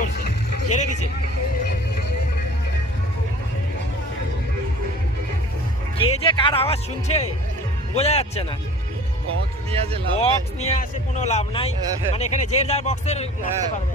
করছে, ছেড়ে দিছে। কে যে কার আওয়াজ শুনছে বোঝা যাচ্ছে না। বক্স নিয়ে আসে কোনো লাভ নাই, মানে এখানে যে যার বক্সের পারবে।